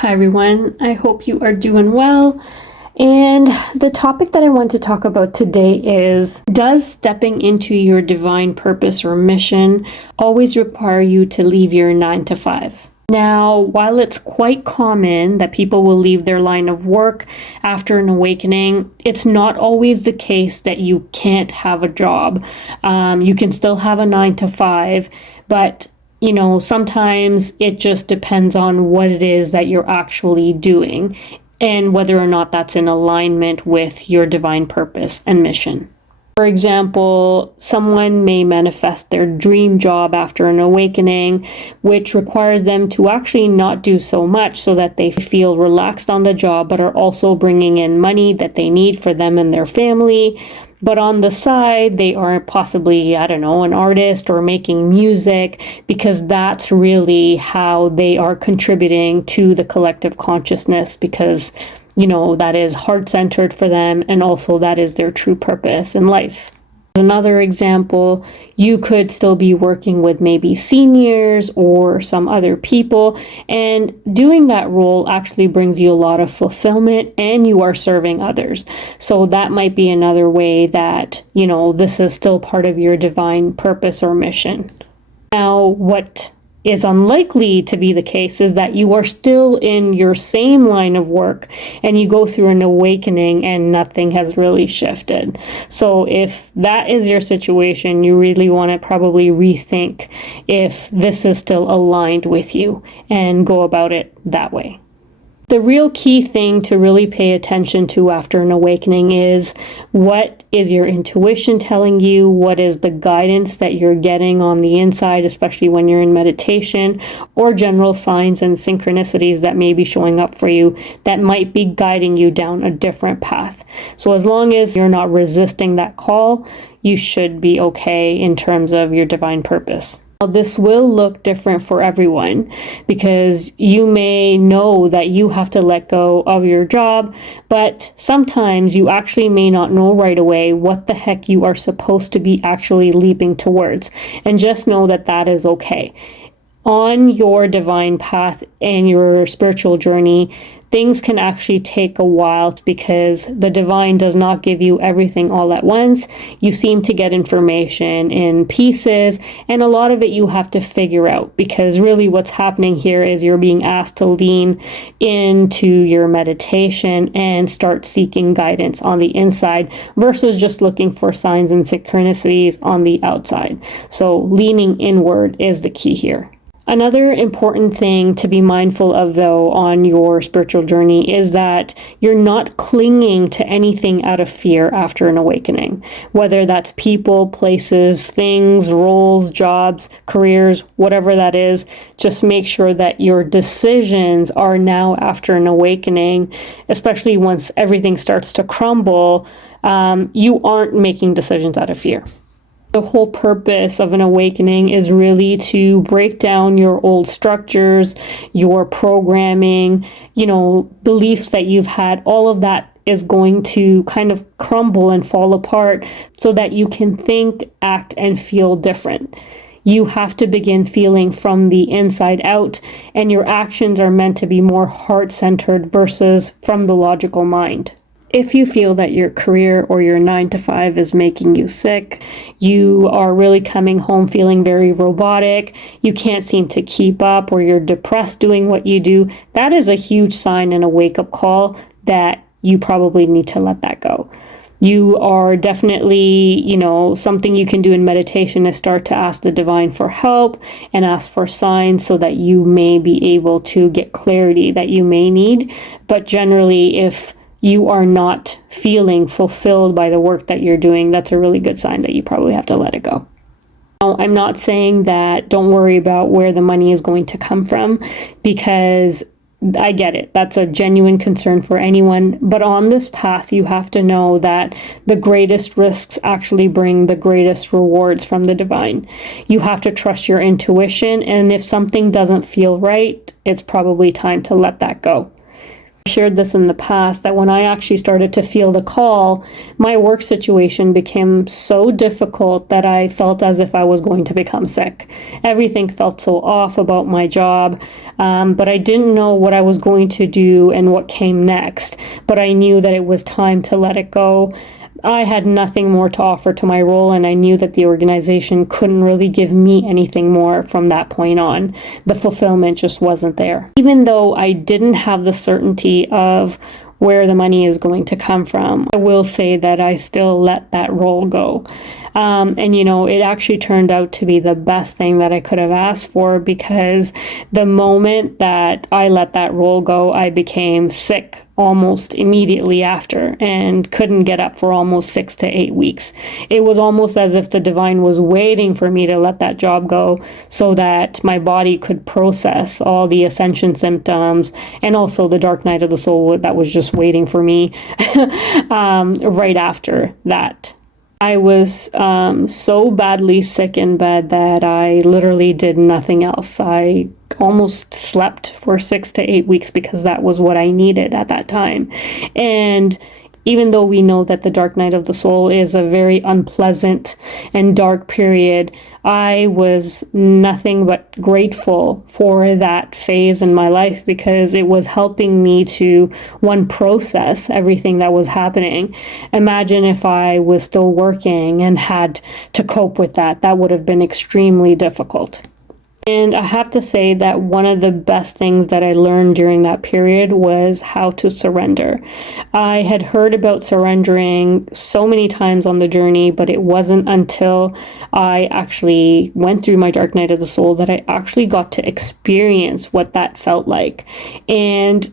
Hi everyone, I hope you are doing well. And the topic that I want to talk about today is, does stepping into your divine purpose or mission always require you to leave your 9 to 5? Now, while it's quite common that people will leave their line of work after an awakening, it's not always the case that you can't have a job. You can still have a 9 to 5, but sometimes it just depends on what it is that you're actually doing and whether or not that's in alignment with your divine purpose and mission. For example, someone may manifest their dream job after an awakening, which requires them to actually not do so much so that they feel relaxed on the job, but are also bringing in money that they need for them and their family. But on the side, they are possibly, an artist or making music, because that's really how they are contributing to the collective consciousness, because that is heart-centered for them, and also that is their true purpose in life. Another example, you could still be working with maybe seniors or some other people, and doing that role actually brings you a lot of fulfillment and you are serving others. So that might be another way that, this is still part of your divine purpose or mission. Now, what is unlikely to be the case is that you are still in your same line of work and you go through an awakening and nothing has really shifted. So if that is your situation, you really want to probably rethink if this is still aligned with you and go about it that way. The real key thing to really pay attention to after an awakening is, what is your intuition telling you? What is the guidance that you're getting on the inside, especially when you're in meditation, or general signs and synchronicities that may be showing up for you that might be guiding you down a different path. So as long as you're not resisting that call, you should be okay in terms of your divine purpose. This will look different for everyone, because you may know that you have to let go of your job, but sometimes you actually may not know right away what the heck you are supposed to be actually leaping towards. And just know that that is okay. On your divine path and your spiritual journey, things can actually take a while, because the divine does not give you everything all at once. You seem to get information in pieces, and a lot of it you have to figure out, because really what's happening here is you're being asked to lean into your meditation and start seeking guidance on the inside versus just looking for signs and synchronicities on the outside. So leaning inward is the key here. Another important thing to be mindful of, though, on your spiritual journey is that you're not clinging to anything out of fear after an awakening, whether that's people, places, things, roles, jobs, careers, whatever that is. Just make sure that your decisions are now after an awakening, especially once everything starts to crumble. You aren't making decisions out of fear. The whole purpose of an awakening is really to break down your old structures, your programming, beliefs that you've had. All of that is going to kind of crumble and fall apart so that you can think, act, and feel different. You have to begin feeling from the inside out, and your actions are meant to be more heart-centered versus from the logical mind. If you feel that your career or your 9 to 5 is making you sick, you are really coming home feeling very robotic, you can't seem to keep up, or you're depressed doing what you do, that is a huge sign and a wake-up call that you probably need to let that go. You are definitely, something you can do in meditation is start to ask the divine for help and ask for signs so that you may be able to get clarity that you may need. But generally, if you are not feeling fulfilled by the work that you're doing, that's a really good sign that you probably have to let it go. Now, I'm not saying that don't worry about where the money is going to come from, because I get it. That's a genuine concern for anyone. But on this path, you have to know that the greatest risks actually bring the greatest rewards from the divine. You have to trust your intuition, and if something doesn't feel right, it's probably time to let that go. Shared this in the past, that when I actually started to feel the call, my work situation became so difficult that I felt as if I was going to become sick. Everything felt so off about my job, but I didn't know what I was going to do and what came next. But I knew that it was time to let it go. I had nothing more to offer to my role, and I knew that the organization couldn't really give me anything more from that point on. The fulfillment just wasn't there. Even though I didn't have the certainty of where the money is going to come from, I will say that I still let that role go. And it actually turned out to be the best thing that I could have asked for, because the moment that I let that role go, I became sick almost immediately after and couldn't get up for almost 6 to 8 weeks. It was almost as if the divine was waiting for me to let that job go so that my body could process all the ascension symptoms and also the dark night of the soul that was just waiting for me right after that. I was so badly sick in bed that I literally did nothing else. I almost slept for 6 to 8 weeks because that was what I needed at that time. And even though we know that the dark night of the soul is a very unpleasant and dark period, I was nothing but grateful for that phase in my life, because it was helping me to, one, process everything that was happening. Imagine if I was still working and had to cope with that. That would have been extremely difficult. And I have to say that one of the best things that I learned during that period was how to surrender. I had heard about surrendering so many times on the journey, but it wasn't until I actually went through my dark night of the soul that I actually got to experience what that felt like. And,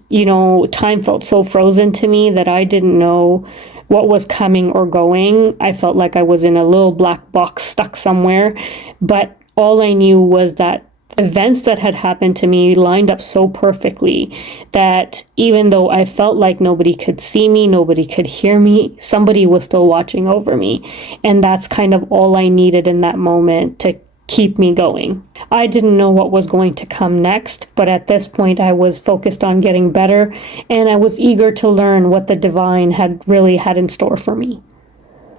time felt so frozen to me that I didn't know what was coming or going. I felt like I was in a little black box stuck somewhere, but all I knew was that events that had happened to me lined up so perfectly that even though I felt like nobody could see me, nobody could hear me, somebody was still watching over me. And that's kind of all I needed in that moment to keep me going. I didn't know what was going to come next, but at this point I was focused on getting better, and I was eager to learn what the divine had in store for me.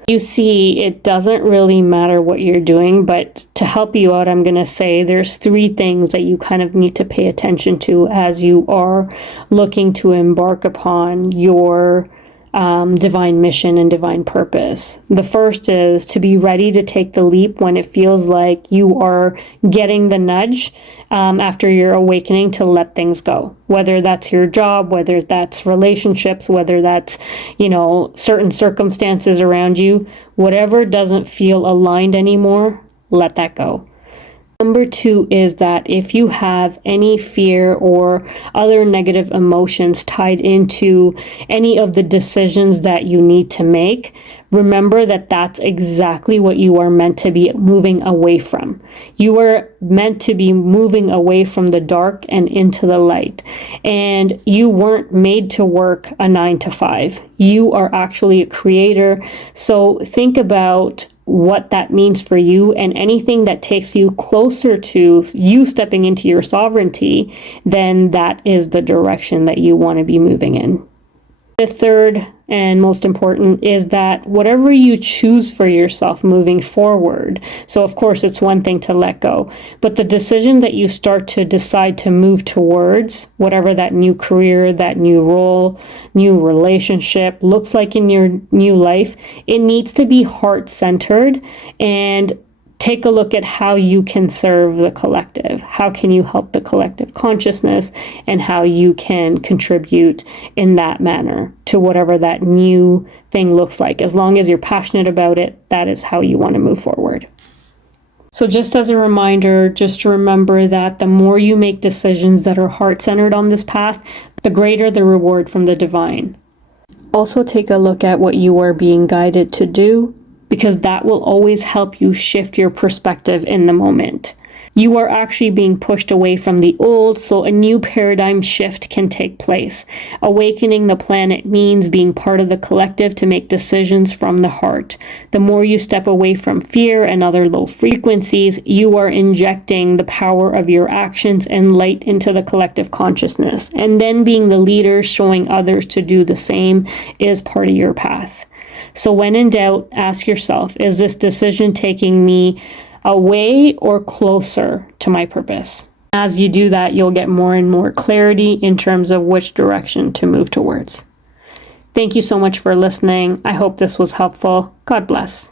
You see, it doesn't really matter what you're doing, but to help you out, I'm going to say there's 3 things that you kind of need to pay attention to as you are looking to embark upon your divine mission and divine purpose. The first is to be ready to take the leap when it feels like you are getting the nudge after your awakening to let things go. Whether that's your job, whether that's relationships, whether that's, certain circumstances around you, whatever doesn't feel aligned anymore, let that go. Number 2 is that if you have any fear or other negative emotions tied into any of the decisions that you need to make, remember that that's exactly what you are meant to be moving away from. You are meant to be moving away from the dark and into the light. And you weren't made to work a 9 to 5. You are actually a creator. So think about what that means for you, and anything that takes you closer to you stepping into your sovereignty, then that is the direction that you want to be moving in. The third and most important is that whatever you choose for yourself moving forward, so of course it's one thing to let go, but the decision that you start to decide to move towards, whatever that new career, that new role, new relationship looks like in your new life, it needs to be heart-centered, and take a look at how you can serve the collective. How can you help the collective consciousness, and how you can contribute in that manner to whatever that new thing looks like. As long as you're passionate about it, that is how you want to move forward. So just as a reminder, just to remember that the more you make decisions that are heart-centered on this path, the greater the reward from the divine. Also take a look at what you are being guided to do, because that will always help you shift your perspective in the moment. You are actually being pushed away from the old, so a new paradigm shift can take place. Awakening the planet means being part of the collective to make decisions from the heart. The more you step away from fear and other low frequencies, you are injecting the power of your actions and light into the collective consciousness. And then being the leader, showing others to do the same, is part of your path. So when in doubt, ask yourself, is this decision taking me away or closer to my purpose? As you do that, you'll get more and more clarity in terms of which direction to move towards. Thank you so much for listening. I hope this was helpful. God bless.